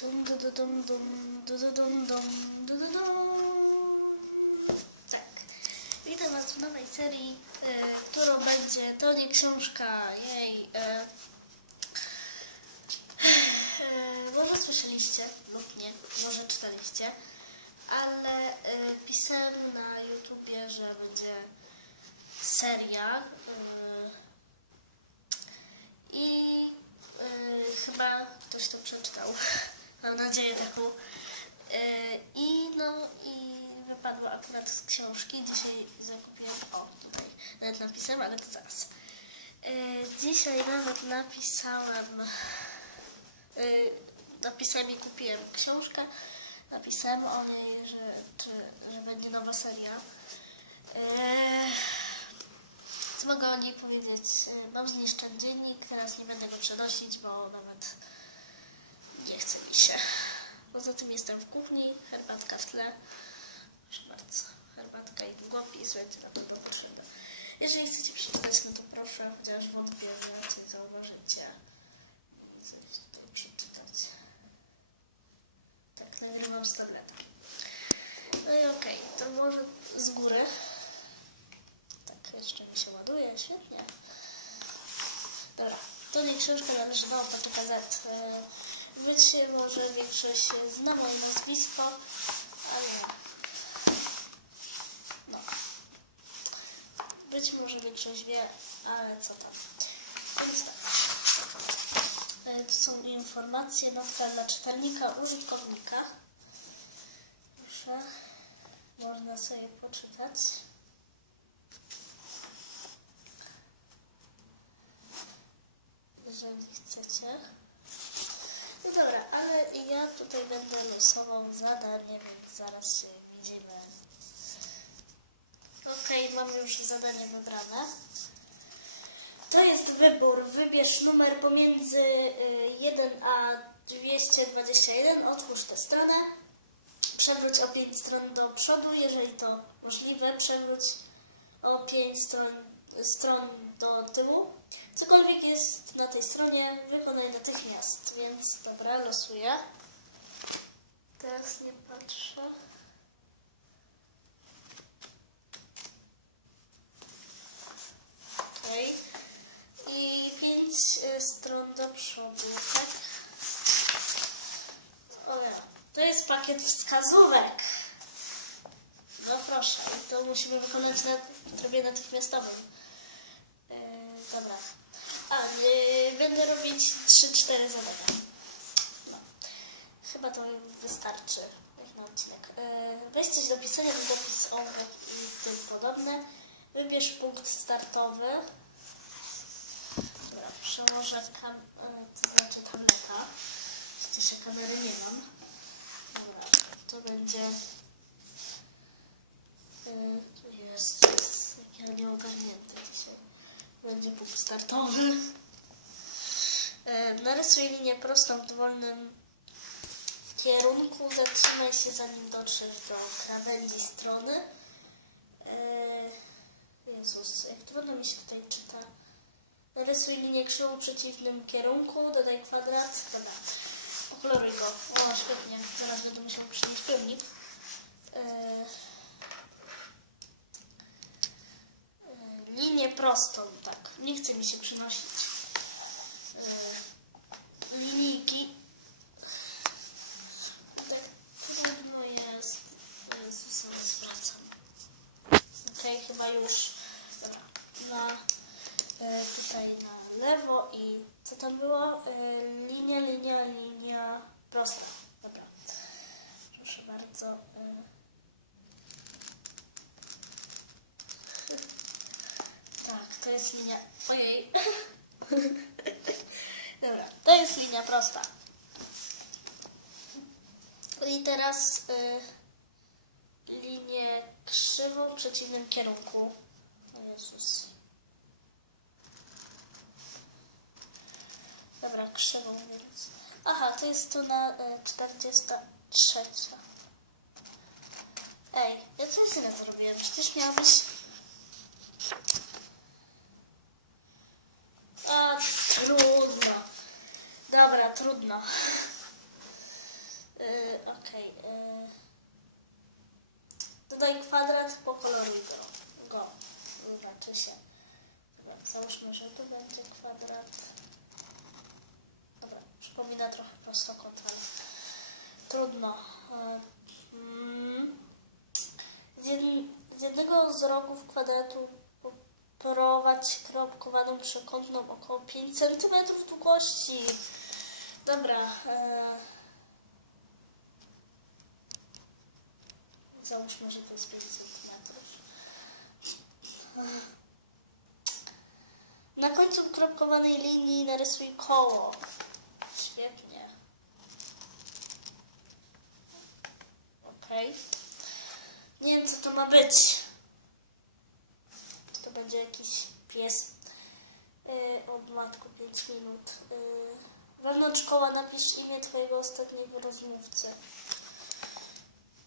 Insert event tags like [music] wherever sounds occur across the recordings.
Dum, du, du, dum, dum, du, du, dum, dum, du, du, dum. Tak. Witam Was w nowej serii, e, którą będzie to nie książka, jej. E, e, może słyszeliście lub nie, może czytaliście, ale e, pisałem na YouTubie, że będzie seria. E, i y, chyba ktoś to przeczytał. [laughs] Mam nadzieję taką. Y, I no i wypadło akurat z książki. Dzisiaj zakupiłem. O, tutaj nawet napisałem, ale to zaraz. Y, dzisiaj nawet napisałem. Y, napisałem i kupiłem książkę. Napisałem o niej, że, czy, że będzie nowa seria. Co mogę o niej powiedzieć? Mam zniszczony dziennik, teraz nie będę go przenosić, bo nawet nie chce mi się. Poza tym jestem w kuchni, herbatka w tle. Proszę bardzo, herbatka i długopis będzie na pewno potrzebne. Jeżeli chcecie przeczytać, no to proszę, chociaż wątpię, że raczej zauważycie. Coś tutaj przeczytać. Tak, nagrywam z tableta. No i okej, to może z góry. Tak, jeszcze mi się ładuje, świetnie. Dobra, to nie książka należy do Opatu KZ. Wiecie, może większość zna moje nazwisko, ale no. Być może większość wie, ale co tam. Więc tak. E, Tu są informacje, notka dla czytelnika, użytkownika. Proszę, można sobie poczytać. jeżeli chcecie. Ale ja tutaj będę losował zadanie, więc zaraz się widzimy. Okej, mam już zadanie wybrane. To jest wybór. Wybierz numer pomiędzy y, 1 a 221. Otwórz tę stronę. Przewróć o 5 stron do przodu, jeżeli to możliwe. Przewróć o 5 stron, stron do tyłu. Cokolwiek jest na tej stronie, wykonaj natychmiast. Więc dobra, losuję. Teraz nie patrzę. Okej. I pięć y, stron do przodu, tak? O ja. To jest pakiet wskazówek. No proszę, to musimy wykonać na trybie natychmiastowym. Yy, dobra. A, yy, będę robić 3-4 zadania. No. Chyba to wystarczy jak na odcinek. Yy, weź coś do pisania, długopis, ołówek i tym podobne. Wybierz punkt startowy. Dobra, przełożę kam... yy, to znaczy tableta. Przecież ja kamery nie mam. Dobra, to będzie... Yy, Jezus, jak ja nie ogarnięte dzisiaj. Będzie punkt startowy. E, Narysuj linię prostą w dowolnym kierunku. Zatrzymaj się zanim dotrzesz do krawędzi strony. E, Jezus, jak trudno mi się tutaj czyta. Narysuj linię krzywą w przeciwnym kierunku. Dodaj kwadrat. Dobra. Okoloruj go. O, świetnie. Zaraz będę musiał przynieść pełnik. E, e, linię prostą, tak. Nie chce mi się przynosić e, linijki. Tak trudno jest. Jezus, ale zwracam. Okej, chyba już. Dobra. Na, e, tutaj na lewo i co tam było? E, linia, linia, linia prosta. Dobra. Proszę bardzo. E, Tak, to jest linia. Ojej. [laughs] Dobra, to jest linia prosta. I teraz y, linię krzywą w przeciwnym kierunku. O Jezus. Dobra, krzywą więc. Aha, to jest tu na y, 43. Ej, ja coś źle zrobiłem. Przecież miała być A, trudno. Yy, Okej. yy. Dodaj kwadrat, pokoloruj go. Go. Znaczy się. Dobra, załóżmy, że to będzie kwadrat. Dobra, przypomina trochę prostokąt, trudno. Yy. Z, jed- z jednego z rogów kwadratu prowadź kropkowaną przekątną około 5 cm długości. Dobra. E... Załóżmy, że to jest 5 cm. Na końcu kropkowanej linii narysuj koło. Świetnie. Okej. Nie wiem, co to ma być. Czy to będzie jakiś pies yy, od matku 5 minut. Yy, wewnątrz koła napisz imię twojego ostatniego rozmówcy.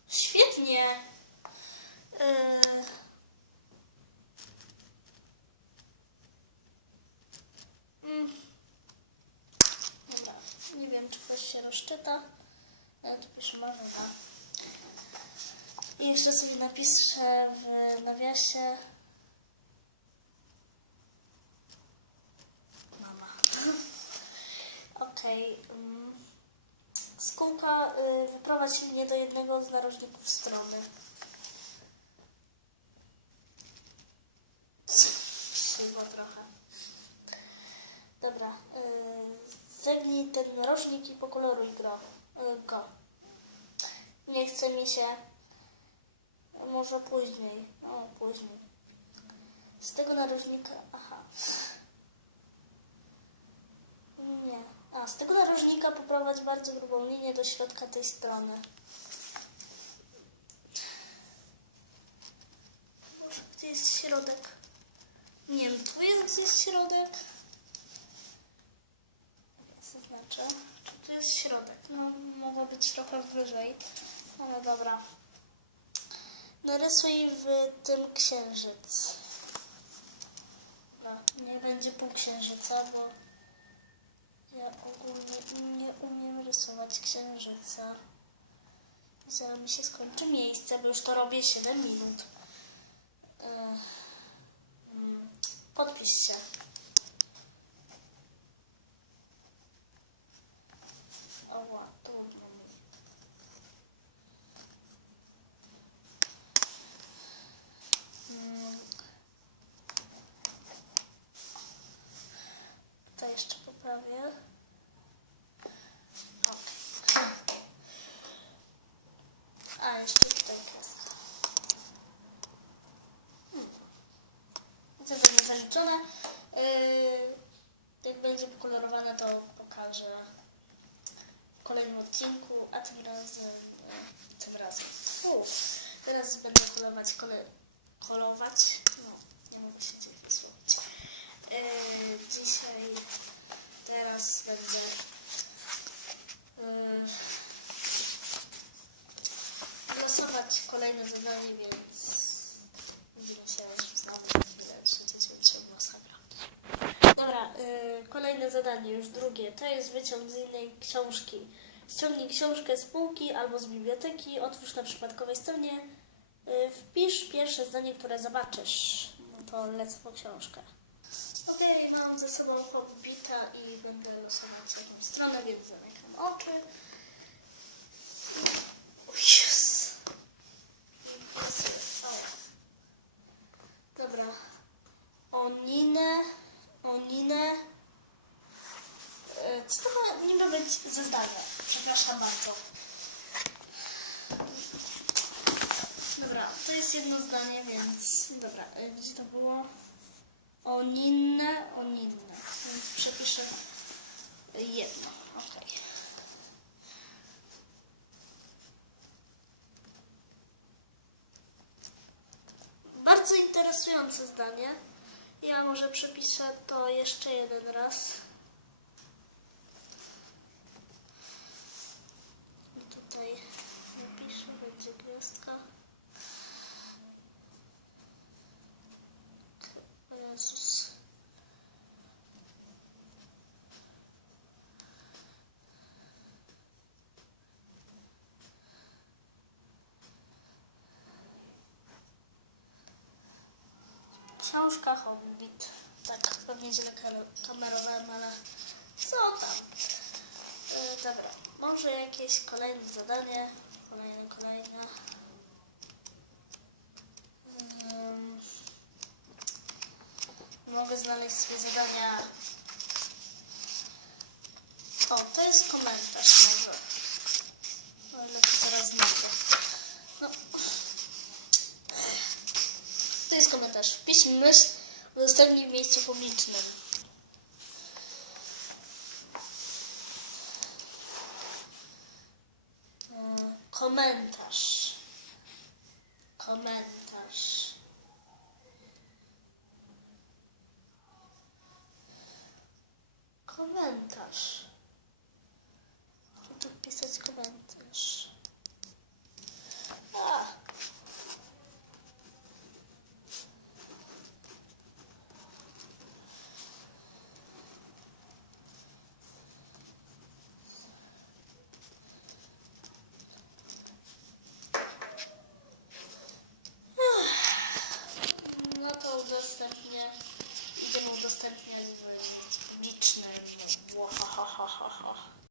Świetnie. Yy. Nie wiem, czy ktoś się rozczyta. Ja tu piszę Marzena. I jeszcze sobie napiszę w nawiasie Okej. mm. Z kółka y, wyprowadź mnie do jednego z narożników strony. Siła trochę. Dobra. Y, zegnij ten narożnik i pokoloruj. Y, go. Nie chce mi się. Może później. O, później. Z tego narożnika. Aha. Nie. A, z tego narożnika poprowadź bardzo grubą linię do środka tej strony. Boże, gdzie jest środek? Nie wiem, tu jest gdzieś środek. Zaznaczę. Czy tu jest środek? No, mogło być trochę wyżej. Ale dobra. Narysuj w tym księżyc. No, nie będzie półksiężyca, bo ja ogólnie nie umiem rysować księżyca. Zaraz mi się skończy miejsce, bo już to robię 7 minut. Yy, mm, Podpisz się. Oła, trudno mi. Mm. To Okej. A, jeszcze tutaj kreska. Hmm. To będzie zaliczone. Yy, jak będzie pokolorowane, to pokażę w kolejnym odcinku, a tym razem, yy, tym razem. U, teraz będę kolować, kole, kolować, no, nie mogę się dzisiaj wysłowić. Yy, dzisiaj, teraz będę yy, losować kolejne zadanie, więc widzimy się znowu chwilę, trzecie masakra. Dobra, yy, kolejne zadanie, już drugie, to jest wyciąg z innej książki. Ściągnij książkę z półki albo z biblioteki, otwórz na przypadkowej stronie, yy, wpisz pierwsze zdanie, które zobaczysz. No to lecę po książkę. Okej, mam ze sobą podbita i będę losować jedną stronę, więc zamykam oczy. O Jezus. Dobra. Oninę, oninę. E, Co to ma niby być ze zdania? Przepraszam bardzo. Dobra, to jest jedno zdanie, więc dobra, e, gdzie to było? Oninne, oninne. Więc przepiszę jedno. Okej. Bardzo interesujące zdanie. Ja może przepiszę to jeszcze jeden raz. I tutaj napiszę, będzie gwiazdka. O Jezus. Książka Hobbit. Tak, pewnie źle kamerowałem, ale co tam? E, dobra, może jakieś kolejne zadanie. Kolejne, kolejne. Mogę znaleźć sobie zadania. O, to jest komentarz może. O ile to teraz. No. To jest komentarz. Wpisz myśl udostępnij w miejscu publicznym. Mm, komentarz. Komentarz. Komentarz.